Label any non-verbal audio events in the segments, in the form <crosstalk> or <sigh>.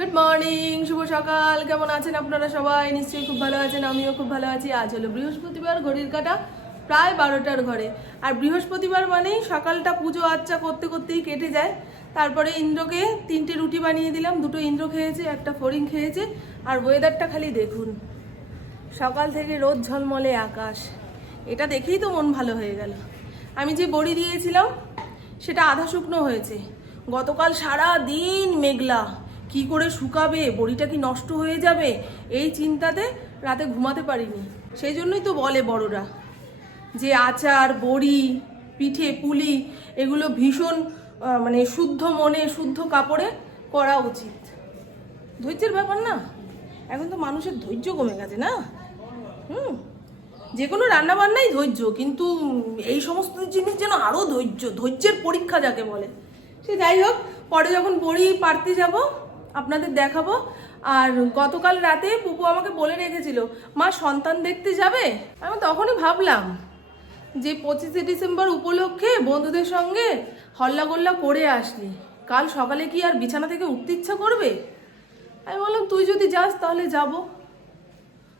Good morning শুভ সকাল। কেমন আছেন আপনারা সবাই? নিশ্চয়ই খুব ভালো আছেন, আমিও খুব ভালো আছি। আজ হলো বৃহস্পতিবার, ঘড়ির কাটা প্রায় বারোটার ঘরে। আর বৃহস্পতিবার মানেই সকালটা পুজো আচ্চা করতে করতেই কেটে যায়। তারপরে ইন্দ্রকে তিনটে রুটি বানিয়ে দিলাম, দুটো ইন্দ্র খেয়েছে, একটা ফড়িং খেয়েছে, আর ওয়েদারটা খালি দেখুন। সকাল থেকে রোদ ঝলমলে আকাশ। এটা দেখেই তো মন ভালো হয়ে গেল। আমি যে বড়ি দিয়েছিলাম, সেটা আধা শুকনো হয়েছে। গতকাল সারা দিন মেঘলা। কি করে শুকাবে? বড়িটা কি নষ্ট হয়ে যাবে? এই চিন্তাতে রাতে ঘুমাতে পারিনি। সেই জন্যই তো বলে বড়রা যে আচার, বড়ি, পিঠে, পুলি এগুলো ভীষণ মানে শুদ্ধ মনে, শুদ্ধ কাপড়ে করা উচিত। ধৈর্যের ব্যাপার না। এখন তো মানুষের ধৈর্য কমে গেছে না? হুম। যে কোনো রান্নাবান্নাই ধৈর্য, কিন্তু এই সমস্ত জিনিস যেন আরও ধৈর্য, ধৈর্যের পরীক্ষা যাকে বলে। সে যাই হোক, পরে যখন বড়ি, পারতে যাব আপনাদের দেখাবো। আর গতকাল রাতে পুপু আমাকে বলে রেখেছিল, মা, সন্তান দেখতে যাবে? আমি তখনই ভাবলাম যে পঁচিশে ডিসেম্বর উপলক্ষে বন্ধুদের সঙ্গে হল্লাগোল্লা করে আসলি কাল সকালে কি আর বিছানা থেকে উঠতে ইচ্ছা করবে? আমি বললাম, তুই যদি যাস তাহলে যাব।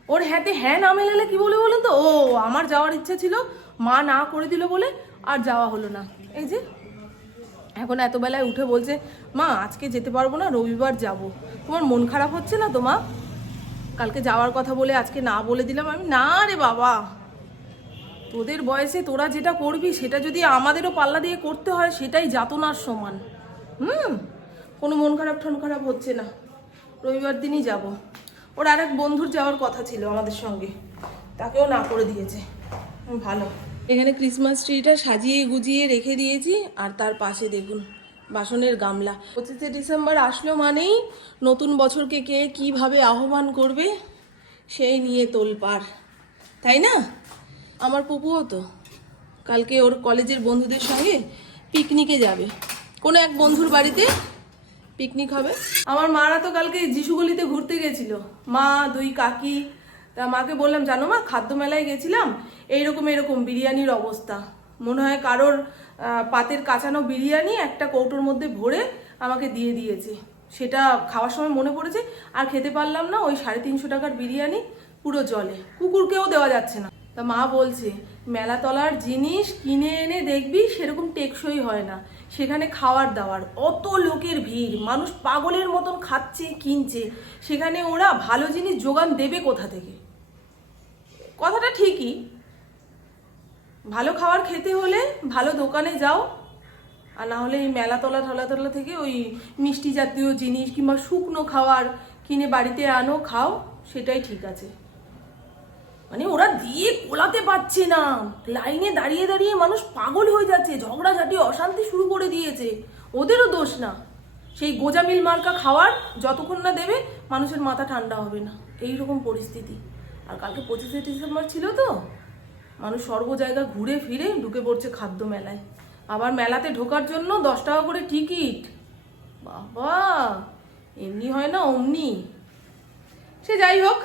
ওর হ্যাঁতে হ্যাঁ না মেলালে কি বলে বলুন তো? ও, আমার যাওয়ার ইচ্ছা ছিল, মা না করে দিল বলে আর যাওয়া হলো না। এই যে, এখন এত বেলায় উঠে বলছে মা, আজকে যেতে পারব না, রবিবার যাব। তোমার মন খারাপ হচ্ছে না তো, মা? কালকে যাওয়ার কথা বলে আজকে না বলে দিলাম আমি। না রে বাবা! তোদের বয়সে তোরা যেটা করবি, সেটা যদি আমাদেরও পাল্লা দিয়ে করতে হয়, সেটাই যাতনার সমান। হুম? কোনো মন খারাপ, ঠন খারাপ হচ্ছে না। রবিবার দিনই যাব। ওর আর এক বন্ধুর যাওয়ার কথা ছিল আমাদের সঙ্গে। তাকেও না করে দিয়েছে। ভালো। এখানে ক্রিসমাস ট্রিটা সাজিয়ে গুজিয়ে রেখে দিয়েছি, আর তার পাশে দেখুন। বাসনের গামলা। পঁচিশে ডিসেম্বর আসলো মানেই নতুন বছরকে কে কীভাবে আহ্বান করবে সেই নিয়ে তোলপাড়। তাই না? আমার পুপুও তো। কালকে ওর কলেজের বন্ধুদের সঙ্গে পিকনিকে যাবে। কোনো এক বন্ধুর বাড়িতে পিকনিক হবে। আমার মারা তো কালকে যিশুগলিতে ঘুরতে গেছিল। মা, দুই কাকি, তা মাকে বললাম, জানো মা, খাদ্য মেলায় গেছিলাম। এইরকম এরকম বিরিয়ানির অবস্থা। মনে হয় কারোর পাতের কাঁচানো বিরিয়ানি একটা কৌটোর মধ্যে ভরে আমাকে দিয়ে দিয়েছে। সেটা খাওয়ার সময় মনে পড়েছে, আর খেতে পারলাম না ওই সাড়ে তিনশো টাকার বিরিয়ানি পুরো জলে। কুকুরকেও দেওয়া যাচ্ছে না। তা মা বলছে, মেলাতলার জিনিস কিনে এনে দেখবি সেরকম টেকসই হয় না। সেখানে খাওয়ার দাওয়ার, অত লোকের ভিড়, মানুষ পাগলের মতন খাচ্ছে, কিনছে। সেখানে ওরা ভালো জিনিস যোগান দেবে কোথা থেকে? কথাটা ঠিকই ভালো খাবার খেতে হলে ভালো দোকানে যাও। আর না হলে এই মেলাতলা ঠলাতলা থেকে ওই মিষ্টি জাতীয় জিনিস কিংবা শুকনো খাওয়ার কিনে বাড়িতে আনো, খাও, সেটাই ঠিক আছে। মানে ওরা দিয়ে কোলাতে পারছে না। লাইনে দাঁড়িয়ে দাঁড়িয়ে মানুষ পাগল হয়ে যাচ্ছে, ঝগড়াঝাটি, অশান্তি শুরু করে দিয়েছে। ওদেরও দোষ না। সেই গোজামিল মার্কা খাওয়ার যতক্ষণ না দেবে, মানুষের মাথা ঠান্ডা হবে না। এই রকম পরিস্থিতি। আর কালকে পঁচিশে ডিসেম্বর ছিল তো। মানুষ সর্ব জায়গা ঘুরে ফিরে ঢুকে পড়ছে খাদ্য মেলায়। আবার মেলাতে ঢোকার জন্য দশ টাকা করে টিকিট। বাবা, এমনি হয় না অমনি? সে যাই হোক,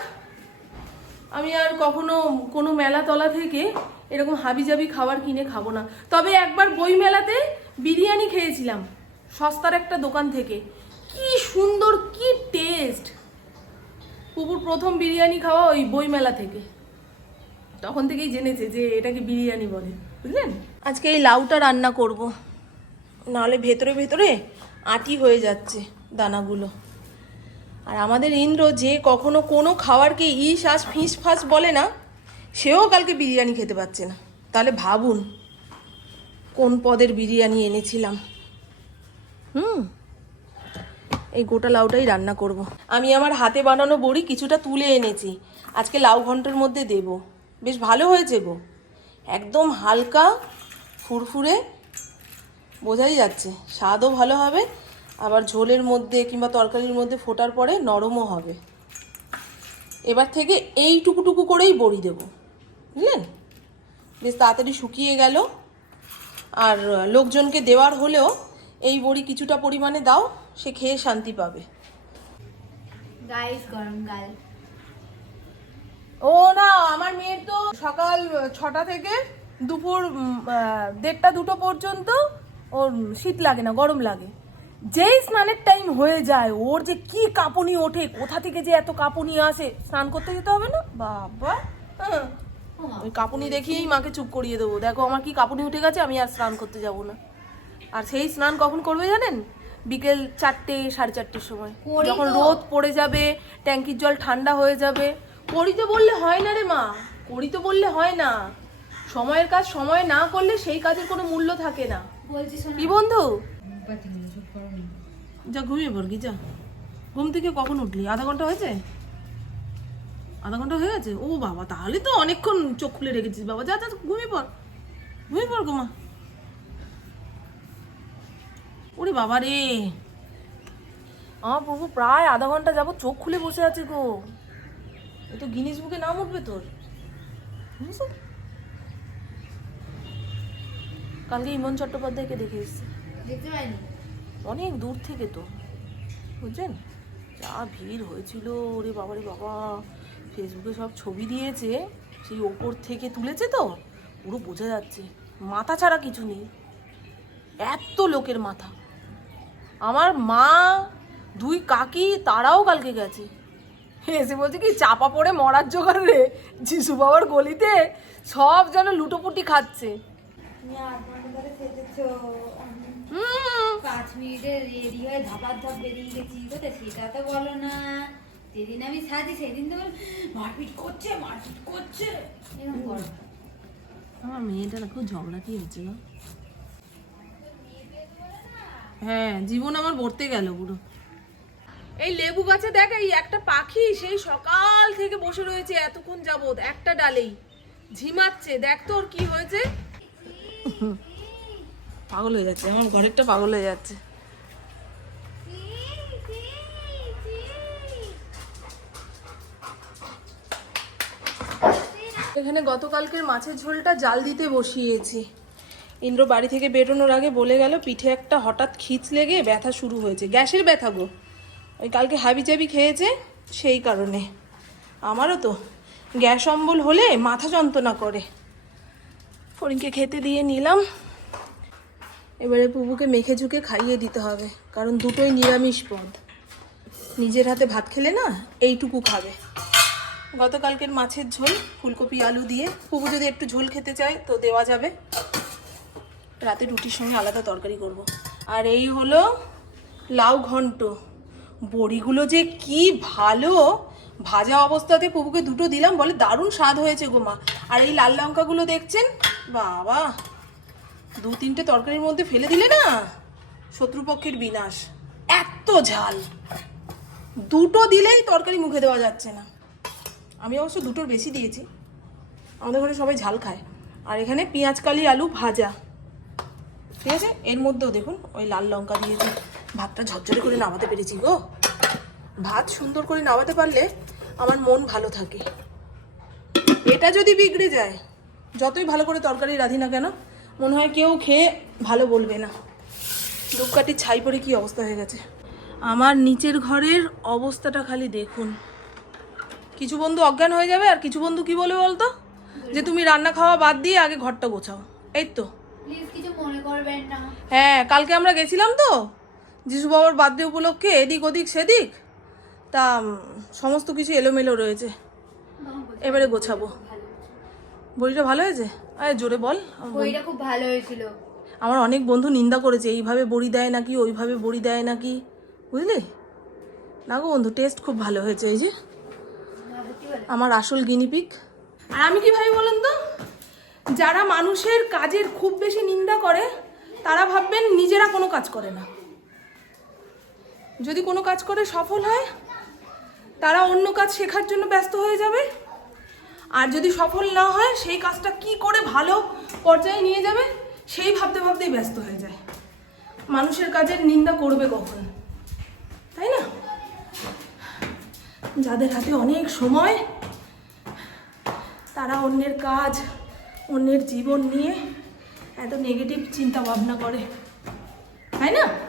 আমি আর কখনো কোনো মেলা তলা থেকে এরকম হাবিজাবি খাবার কিনে খাব না। তবে একবার বই মেলাতে বিরিয়ানি খেয়েছিলাম, সস্তার একটা দোকান থেকে। কি সুন্দর, কি টেস্ট পুকুর প্রথম বিরিয়ানি খাওয়া ওই বই মেলা থেকে। তখন থেকেই জেনেছে যে এটাকে বিরিয়ানি বলে, বুঝলেন? আজকে এই লাউটা রান্না করব। নাহলে ভেতরে ভেতরে আটি হয়ে যাচ্ছে দানাগুলো। আর আমাদের ইন্দ্র যে কখনো কোনো খাবারকে ইস, আস, ফিস, ফাস বলে না, সেও কালকে বিরিয়ানি খেতে পাচ্ছে না। তাহলে ভাবুন, কোন পদের বিরিয়ানি এনেছিলাম? হুম, এই গোটা লাউটাই রান্না করব। আমি আমার হাতে বানানো বড়ি কিছুটা তুলে এনেছি। আজকে লাউ ঘণ্টার মধ্যে দেব। বেশ ভালো হয়েছে গো। একদম হালকা ফুরফুরে বোঝাই যাচ্ছে। স্বাদও ভালো হবে, আবার ঝোলের মধ্যে কিংবা তরকারির মধ্যে ফোটার পরে নরমও হবে। এবার থেকে এইটুকুটুকু করেই বড়ি দেব। বুঝলেন? বেশ তাড়াতাড়ি শুকিয়ে গেল। আর লোকজনকে দেওয়ার হলেও এই বড়ি কিছুটা পরিমাণে দাও, সে খেয়ে শান্তি পাবে। গাইস গরমকাল ও না আমার মেয়ের তো সকাল ছটা থেকে দুপুর দেড়টা দুটো পর্যন্ত ওর শীত লাগে না গরম লাগে। যেই স্নানের টাইম হয়ে যায় ওর যে কি কাঁপুনি ওঠে কোথা থেকে যে এত কাঁপুনি আসে স্নান করতে যেতে হবে না? বাবা। হ্যাঁ। ওই কাঁপুনি দেখিয়েই মাকে চুপ করিয়ে দেবো। দেখো আমার কি কাঁপুনি উঠে গেছে আমি আর স্নান করতে যাব না। আর সেই স্নান কখন করবে জানেন? বিকেল চারটে সাড়ে চারটের সময়। যখন রোদ পড়ে যাবে ট্যাঙ্কির জল ঠান্ডা হয়ে যাবে করিতে বললে হয় না রে মা করিতে বললে হয় না। সময়ের কাজ সময় না করলে সেই কাজের কোনো মূল্য থাকে না। বলছি কি বন্ধু? যা ঘুমিয়ে পড় কি যা। ঘুম থেকে কখন উঠলি? আধা ঘণ্টা হয়েছে? আধা ঘণ্টা হয়ে গেছে? ও বাবা তাহলে তো অনেকক্ষণ চোখ খুলে রেখেছিস বাবা। যা যা ঘুমিয়ে পড়। ঘুমিয়ে পড় ঘুমা ওরে বাবা রে। আমার প্রভু প্রায় আধা ঘণ্টা যাব চোখ খুলে বসে আছে গো। এ তো গিনিস বুকে নাম উঠবে তোর? কালকে ইমন চট্টোপাধ্যায়কে দেখে এসেছি। অনেক দূর থেকে তো। বুঝছেন? যা ভিড় হয়েছিল ওরে বাবারে বাবা। ফেসবুকে সব ছবি দিয়েছে সেই ওপর থেকে তুলেছে তো। পুরো বোঝা যাচ্ছে। মাথা ছাড়া কিছু নেই। এত লোকের মাথা। আমার মা দুই কাকি তারাও কালকে গেছে। এসে বলছে কি চাপা পড়ে মরার জোগাড় রে। যিশু বাবার গলিতে সব যেন লুটোপুটি খাচ্ছে। পাঁচ মিনিটে রেডি হয়ে ধাপার ধাপ বেরিয়ে গেছি। কোথায়? সেটা তো বলো না। যেদিন আমি সাজি সেদিন তো মারপিট করছে মারপিট করছে। এরকম করো। আমার মেয়েটা না খুব ঝগড়াটি হচ্ছে না হ্যাঁ জীবন আমার ভরতে গেল পুরো। এই লেবু গাছে দেখ, এই একটা পাখি সেই সকাল থেকে বসে রয়েছে এতক্ষণ যাবত একটা ডালেই। ঝিমাচ্ছে, দেখ তো ওর কি হয়েছে। পাগল হয়ে যাচ্ছে, আমার ঘরেরটা পাগল হয়ে যাচ্ছে। এখানে গতকালকের মাছের ঝোলটা জাল দিতে বসিয়েছি। ইন্দ্র বাড়ি থেকে বেরোনোর আগে বলে গেল, পিঠে একটা হঠাৎ খিচ লেগে ব্যথা শুরু হয়েছে। গ্যাসের ব্যথা গো। ওই কালকে হাবি জাবি খেয়েছে সেই কারণে। আমারও তো গ্যাস অম্বল হলে মাথা যন্ত্রণা করে। ফরিনকে খেতে দিয়ে নিলাম। এবারে পুবুকে মেখে ঝুঁকে খাইয়ে দিতে হবে, কারণ দুটোই নিরামিষ পদ। নিজের হাতে ভাত খেলে না এইটুকু খাবে। গতকালকের মাছের ঝোল, ফুলকপি, আলু দিয়ে। পুবু যদি একটু ঝোল খেতে চায় তো দেওয়া যাবে। রাতে রুটির সঙ্গে আলাদা তরকারি করব। আর এই হলো লাউ ঘন্ট। বড়িগুলো যে কি ভালো! ভাজা অবস্থাতে পুবুকে দুটো দিলাম, বলে দারুণ স্বাদ হয়েছে গো মা। আর এই লাল লঙ্কাগুলো দেখছেন? বাবা! দু তিনটে তরকারির মধ্যে ফেলে দিলে না? শত্রুপক্ষের বিনাশ। এত ঝাল! দুটো দিলেই তরকারি মুখে দেওয়া যাচ্ছে না। আমি অবশ্য দুটোর বেশি দিয়েছি। আমাদের ঘরে সবাই ঝাল খায়। আর এখানে পেঁয়াজ, কালি, আলু ভাজা। ঠিক আছে? এর মধ্যেও দেখুন, ওই লাল লঙ্কা দিয়েছি। ভাতটা ঝরঝরে করে নামাতে পেরেছি গো। ভাত সুন্দর করে নামাতে পারলে আমার মন ভালো থাকে। এটা যদি বিগড়ে যায় যতই ভালো করে তরকারি রাঁধি না কেন মনে হয় কেউ খেয়ে ভালো বলবে না। ধূপকাঠির ছাই পরে কি অবস্থা হয়ে গেছে? আমার নিচের ঘরের অবস্থাটা খালি দেখুন। কিছু বন্ধু অজ্ঞান হয়ে যাবে আর কিছু বন্ধু কি বলে বলতো? যে তুমি রান্না খাওয়া বাদ দিয়ে আগে ঘরটা গোছাও। এই তো। হ্যাঁ কালকে আমরা গেছিলাম তো? যিশু বাবার বার্থডে উপলক্ষে এদিক ওদিক সেদিক তা সমস্ত কিছু এলোমেলো রয়েছে। এবারে গোছাবো। বড়িটা ভালো হয়েছে? আরে জোরে বল। বইটা খুব ভালো হয়েছিল। আমার অনেক বন্ধু নিন্দা করেছে এইভাবে বড়ি দেয় নাকি ওইভাবে বড়ি দেয় নাকি। বুঝলি? না গো বন্ধু টেস্ট খুব ভালো হয়েছে এই যে। আমার আসল গিনিপিক আর আমি কি ভাই বলেন তো? যারা মানুষের কাজের খুব বেশি নিন্দা করে তারা ভাববেন নিজেরা কোনো কাজ করে না। যদি কোনো কাজ করে সফল হয়, তারা অন্য কাজ শেখার জন্য ব্যস্ত হয়ে যাবে। আর যদি সফল না হয়, সেই কাজটা কি করে ভালো পর্যায়ে নিয়ে যাবে, সেই ভাবতে ভাবতেই ব্যস্ত হয়ে যায়। মানুষের কাজের নিন্দা করবে কখন? তাই না? যাদের হাতে অনেক সময়, তারা অন্যের কাজ, অন্যের জীবন নিয়ে এত নেগেটিভ চিন্তা ভাবনা করে। তাই না?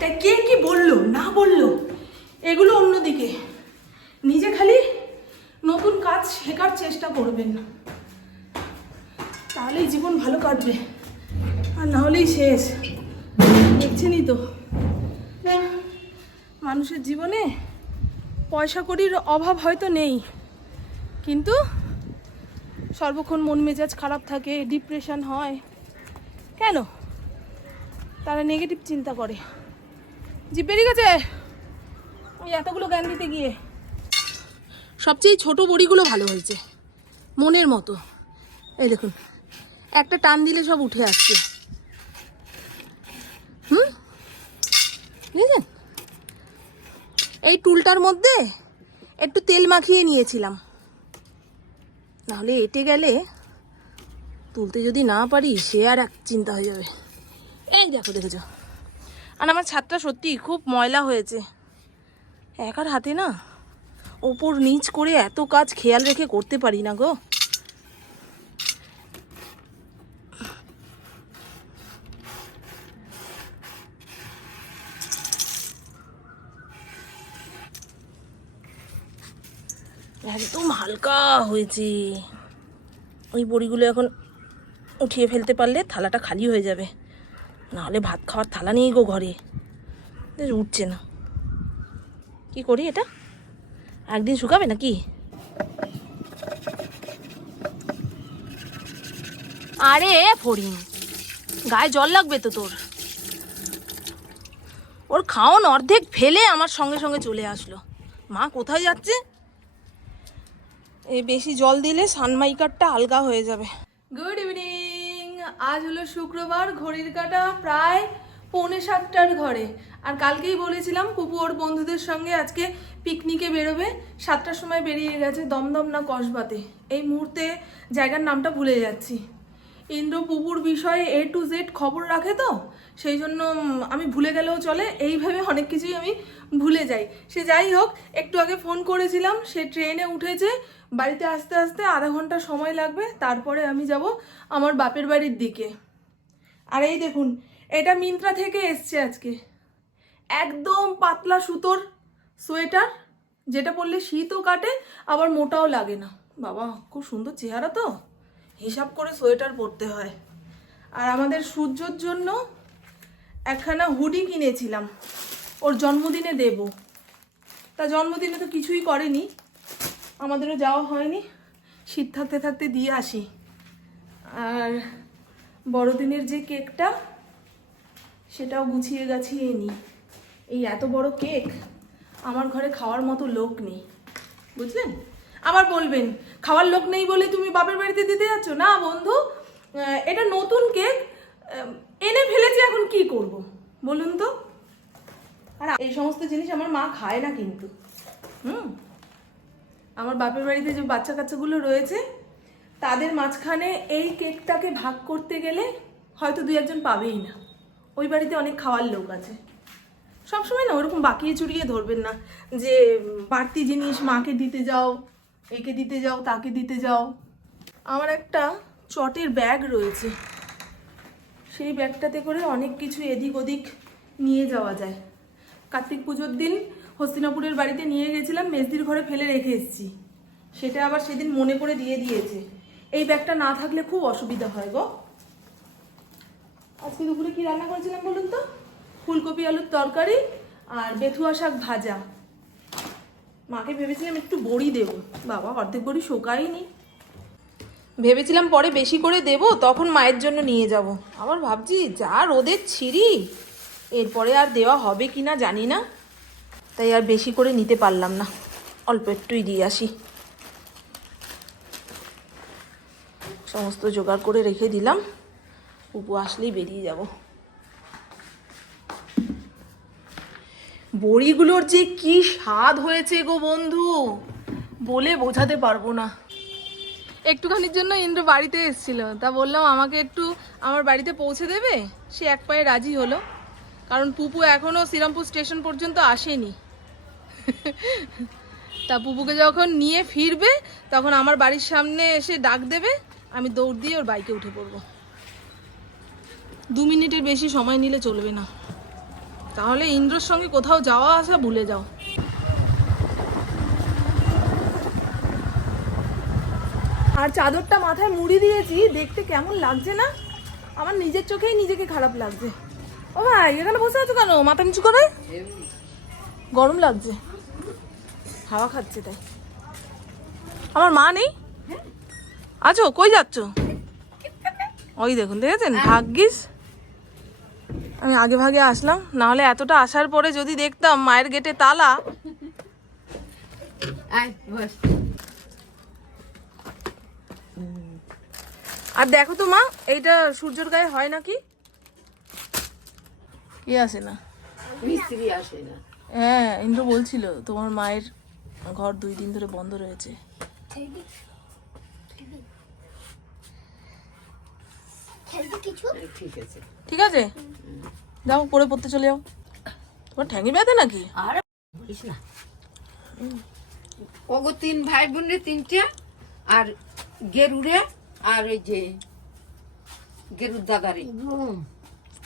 তাই কে কি বলল, না বলল? এগুলো অন্যদিকে। নিজে খালি নতুন কাজ শেখার চেষ্টা করবেন। না তাহলেই জীবন ভালো কাটবে, আর না হলেই শেষ। দেখছেনই তো। মানুষের জীবনে পয়সা কড়ির অভাব হয়তো নেই, কিন্তু সর্বক্ষণ মন মেজাজ খারাপ থাকে ডিপ্রেশন হয়। কেন? তারা নেগেটিভ চিন্তা করে। জি বেরিয়ে গেছে? ওই এতগুলো গিয়ে। সবচেয়ে ছোট বড়িগুলো ভালো হয়েছে, মনের মতো। এই দেখুন, একটা টান দিলে সব উঠে আসছে। হুম? এই টুলটার মধ্যে একটু তেল মাখিয়ে নিয়েছিলাম। নাহলে এটে গেলে তুলতে যদি না পারি, সে আর এক চিন্তা হয়ে যাবে। এই দেখো, দেখেছ? আর আমার ছাদটা সত্যি খুব ময়লা হয়েছে। একার হাতে না, ওপর নিচ করে এত কাজ খেয়াল রেখে করতে পারি না গো। একদম হালকা হয়েছে। ওই বড়িগুলো এখন উঠিয়ে ফেলতে পারলে থালাটা খালি হয়ে যাবে। নাহলে ভাত খাওয়ার থালা নেই গো ঘরে। উঠছে না। কি করি এটা? একদিন শুকাবে নাকি? আরে ফড়িং, গায়ে জল লাগবে তো তোর। ওর খাওন অর্ধেক ফেলে আমার সঙ্গে সঙ্গে চলে আসলো। মা কোথায় যাচ্ছে? এই বেশি জল দিলে সানমাইকারটা আলগা হয়ে যাবে। আজ হলো শুক্রবার, ঘড়ির কাটা প্রায় পৌনে সাতটার ঘরে। আর কালকেই বলেছিলাম পুপু ওর বন্ধুদের সঙ্গে আজকে পিকনিকে বেরোবে। সাতটার সময় বেরিয়ে গেছে দমদম না কসবাতে। এই মুহূর্তে জায়গার নামটা ভুলে যাচ্ছি। ইন্দ্র পুপুর বিষয়ে এ টু জেড খবর রাখে তো? সেই জন্য আমি ভুলে গেলেও চলে। এইভাবে অনেক কিছুই আমি ভুলে যাই। সে যাই হোক, একটু আগে ফোন করেছিলাম, সে ট্রেনে উঠেছে। বাড়িতে আসতে আসতে আধা ঘণ্টা সময় লাগবে, তারপরে আমি যাব আমার বাপের বাড়ির দিকে। আর এই দেখুন, এটা মিন্ত্রা থেকে এসছে আজকে। একদম পাতলা সুতোর সোয়েটার, যেটা পরলে শীতও কাটে, আবার মোটাও লাগে না। বাবা, খুব সুন্দর চেহারা তো। হিসাব করে সোয়েটার পরতে হয়। আর আমাদের সূর্যর জন্য একখানা হুডি কিনেছিলাম। ওর জন্মদিনে দেব। তা জন্মদিনে তো কিছুই করেনি। আমাদেরও যাওয়া হয়নি। শীত থাকতে থাকতে দিয়ে আসি। আর বড়দিনের যে কেকটা, সেটাও গুছিয়ে গাছিয়ে নিই এই এত বড় কেক, আমার ঘরে খাওয়ার মতো লোক নেই। বুঝলেন? আবার বলবেন, খাওয়ার লোক নেই বলে তুমি বাপের বাড়িতে দিতে যাচ্ছ? না বন্ধু এটা নতুন কেক এনে ফেলেছি, এখন কি করব? বলুন তো। আর এই সমস্ত জিনিস আমার মা খায় না কিন্তু। হুম? আমার বাপের বাড়িতে যে বাচ্চা কাচ্চাগুলো রয়েছে, তাদের মাঝখানে এই কেকটাকে ভাগ করতে গেলে হয়তো দুই একজন পাবেই না। ওই বাড়িতে অনেক খাওয়ার লোক আছে। সবসময় না ওরকম বাকিয়ে চুরিয়ে ধরবেন না যে, বাড়তি জিনিস মাকে দিতে যাও, একে দিতে যাও, তাকে দিতে যাও। আমার একটা চটের ব্যাগ রয়েছে। সেই ব্যাগটাতে করে অনেক কিছু এদিক ওদিক নিয়ে যাওয়া যায়। কার্তিক পুজোর দিন হস্তিনাপুরের বাড়িতে নিয়ে গেছিলাম, মেজদির ঘরে ফেলে রেখে এসেছি। সেটা আবার সেদিন মনে করে দিয়ে দিয়েছে। এই ব্যাগটা না থাকলে খুব অসুবিধা হয় গো। আজকে দুপুরে কি রান্না করেছিলাম বলুন তো? ফুলকপি, আলুর তরকারি আর বেথুয়া শাক ভাজা। মাকে ভেবেছিলাম একটু বড়ি দেব। বাবা, অর্ধেক বড়ি শোকায়নি ভেবেছিলাম পরে বেশি করে দেব, তখন মায়ের জন্য নিয়ে যাব। আবার ভাবছি, যা রোদের ছিঁড়ি। এরপরে আর দেওয়া হবে কি না জানি না। তাই আর বেশি করে নিতে পারলাম না। অল্প একটুই দিয়ে আসি। সমস্ত জোগাড় করে রেখে দিলাম। উপু আসলেই বেরিয়ে যাব। বড়িগুলোর যে কি স্বাদ হয়েছে গো বন্ধু, বলে বোঝাতে পারব না। একটুখানির জন্য ইন্দ্র বাড়িতে এসেছিল। তা বললাম, আমাকে একটু আমার বাড়িতে পৌঁছে দেবে? সে এক পায়ে রাজি হলো। কারণ পুপু এখনও শ্রীরামপুর স্টেশন পর্যন্ত আসেনি। <laughs> তা পুপুকে যখন নিয়ে ফিরবে তখন আমার বাড়ির সামনে এসে ডাক দেবে আমি দৌড় দিয়ে ওর বাইকে উঠে পড়ব। দু মিনিটের বেশি সময় নিলে চলবে না। তাহলে ইন্দ্রর সঙ্গে কোথাও যাওয়া আসা ভুলে যাও। আর চাদরটা মাথায় মুড়ি দিয়েছি দেখতে কেমন লাগছে না? আমার নিজের চোখেই নিজেকে খারাপ লাগছে। ও ভাই এখানে বসে আছো কেন? মাথা নিচু করে? গরম লাগছে। হাওয়া খাচ্ছে তাই। আমার মা নেই? আছো কই যাচ্ছ? ওই দেখুন দেখেছেন? ভাগ্যিস। আমি আগে ভাগে আসলাম না হলে এতটা আসার পরে যদি দেখতাম মায়ের গেটে তালা। আর দেখো তো মা এইটা সূর্যের গায়ে হয় নাকি? কি আসে না? মিস্ত্রি আসে না। হ্যাঁ ইন্দ্র বলছিল তোমার মায়ের ঘর দুই দিন ধরে বন্ধ রয়েছে। ঠিক আছে। ঠিক আছে? যাও পরে পড়তে চলে যাও। তোমার ঠ্যাঙে ব্যথা নাকি? আর বলিস না। ওগো তিন ভাই বোনের তিনটে আর গেরুরে আর ওই যে গেরুর দাগারি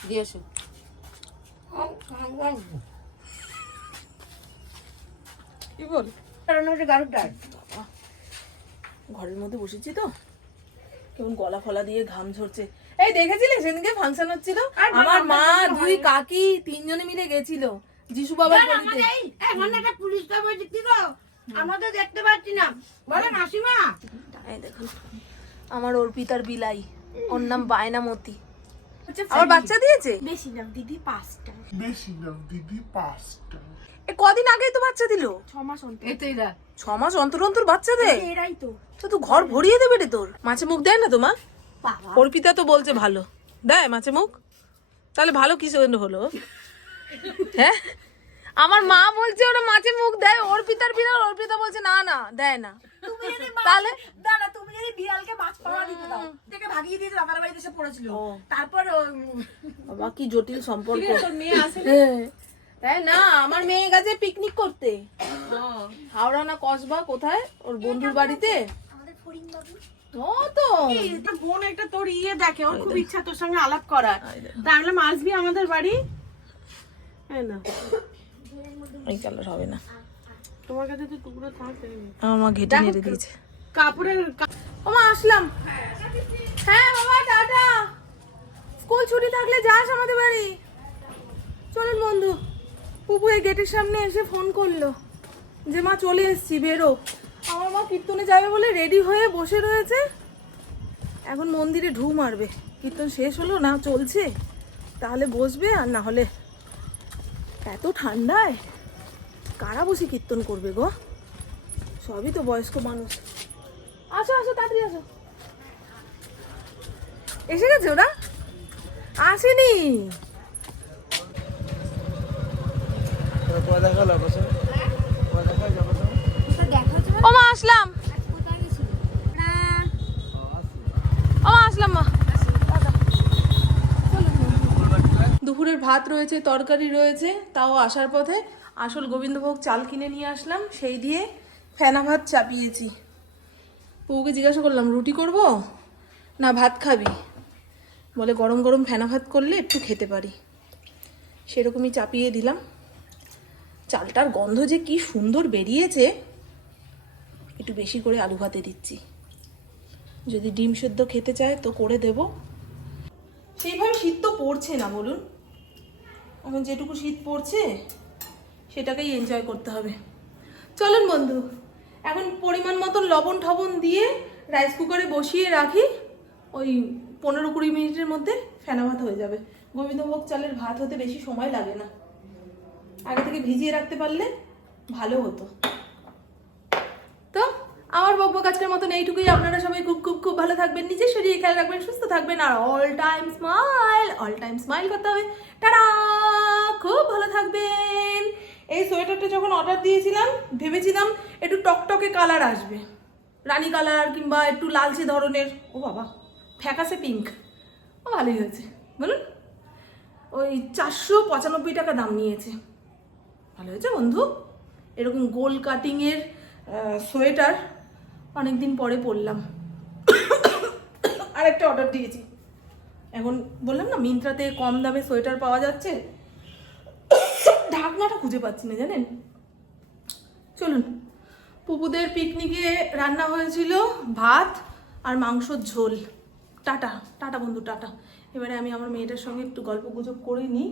দিয়ে এসো কি বল? ঘরের মধ্যে বসেছি তো। কেমন গলা ফলা দিয়ে ঘাম ঝরছে। এই দেখেছিলে সেদিনকে ফাংশন হচ্ছিল? আমার মা দুই কাকি তিনজনে মিলে গেছিল যিশু বাবার গলিতে পুলিশ দেখতে গো? আমরা তো দেখতে পাচ্ছি না। বলে মাসিমা এই দেখুন আমার অর্পিতার বিলাই ওর নাম বায়নামতি। আমার বাচ্চা দিয়েছে? বেশি নাম দিদি পাঁচটা। বেশি নাম দিদি পাঁচটা। কদিন আগেই তো বাচ্চা দিল? ছ মাস অন্তর ছ মাস অন্তর অন্তর বাচ্চা দেয় এরাই তো। তো তুই ঘর ভরিয়ে দেবে রে তোর। মাছে মুখ দেয় না তো মা? অর্পিতা তো বলছে ভালো। দেয় মাছে মুখ? তাহলে ভালো কি জন্য হলো। হ্যাঁ? আমার মা বলছে ওরা মাছে মুখ দেয় অর্পিতার বিড়াল। অর্পিতা বলছে না না দেয় না। তাহলে? দাদা তুমি যদি বিড়ালকে মাছ পাওয়া দিতে দাও থেকে ভাগিয়ে দাদার বাড়িতে এসে পড়েছিল। তারপর কি জটিল সম্পর্ক। মেয়ে আসে হ্যাঁ। তাই না? আমার মেয়ে গেছে পিকনিক করতে। হাওড়া না কসবা কোথায়? ওর বন্ধুর বাড়িতে? ও তো। বোন একটা তোর ইয়ে দেখে ওর খুব ইচ্ছা তোর সঙ্গে আলাপ করার। তা আমি বললাম, আসবি আমাদের বাড়ি? এই না। এই কালার হবে না। তোমার কাছে তো টুকরো থাকে। আমার মা ঘেটে নেড়ে দিয়েছে। কাপড়ের কা- ওমা আসলাম। হ্যাঁ বাবা টাটা। স্কুল ছুটি থাকলে যাস আমাদের বাড়ি। চলুন বন্ধু। পুপু এই গেটের সামনে এসে ফোন করল যে, মা, চলে এসছি, বেরো। আমার মা কীর্তনে যাবে বলে রেডি হয়ে বসে রয়েছে। এখন মন্দিরে ঢু মারবে। কীর্তন শেষ হলো, না, চলছে। তাহলে বসবে আর না হলে এত ঠান্ডায় কারা বসে কীর্তন করবে গো? সবই তো বয়স্ক মানুষ। আসো আসো, তাড়াতাড়ি আসো। এসে গেছে ওরা? আসেনি। ও আসলাম। ও আসলাম মা। দুপুরের ভাত রয়েছে তরকারি রয়েছে তাও আসার পথে আসল গোবিন্দভোগ চাল কিনে নিয়ে আসলাম সেই দিয়ে ফেনা ভাত চাপিয়েছি। বউকে জিজ্ঞাসা করলাম রুটি করব না ভাত খাবি? বলে গরম গরম ফেনা ভাত করলে একটু খেতে পারি। সেরকমই চাপিয়ে দিলাম। চালটার গন্ধ যে কি সুন্দর বেরিয়েছে, একটু বেশি করে আলু ভাতে দিচ্ছি। যদি ডিম সেদ্ধ খেতে চায় তো করে দেব। সেইভাবে শীত তো পড়ছে না, বলুন। এখন যেটুকু শীত পড়ছে, সেটাকেই এনজয় করতে হবে। চলুন বন্ধু, এখন পরিমাণ মতন লবণ ঠবণ দিয়ে রাইস কুকারে বসিয়ে রাখি। ওই পনেরো কুড়ি মিনিটের মধ্যে ফেনা ভাত হয়ে যাবে। গোবিন্দভোগ চালের ভাত হতে বেশি সময় লাগে না। আগে থেকে ভিজিয়ে রাখতে পারলে ভালো হতো। তো আমার বকবক আজকের মতন এইটুকুই। আপনারা সবাই খুব খুব খুব ভালো থাকবেন নিজের শরীরে খেয়াল রাখবেন সুস্থ থাকবেন আর all time smile all time smile করতে হবে। টাটা! খুব ভালো থাকবেন। এই সোয়েটারটা যখন অর্ডার দিয়েছিলাম ভেবেছিলাম একটু টকটকে কালার আসবে। রানী কালার কিংবা একটু লালচে ধরনের। ও বাবা ফ্যাকাসে পিঙ্ক ও ভালোই হয়েছে। বলুন ওই চারশো পঁচানব্বই টাকা দাম নিয়েছে। ভালো হয়েছে বন্ধু? এরকম গোল কাটিংয়ের সোয়েটার অনেকদিন পরে পরলাম। আরেকটা অর্ডার দিয়েছি। এখন বললাম না মিন্ত্রাতে কম দামে সোয়েটার পাওয়া যাচ্ছে। ঢাকনাটা খুঁজে পাচ্ছি না, জানেন? চলুন, পুপুদের পিকনিকে রান্না হয়েছিল ভাত আর মাংসর ঝোল। টাটা টাটা বন্ধু, টাটা। এবারে আমি আমার মেয়েটার সঙ্গে একটু গল্প গুজব করে নিই।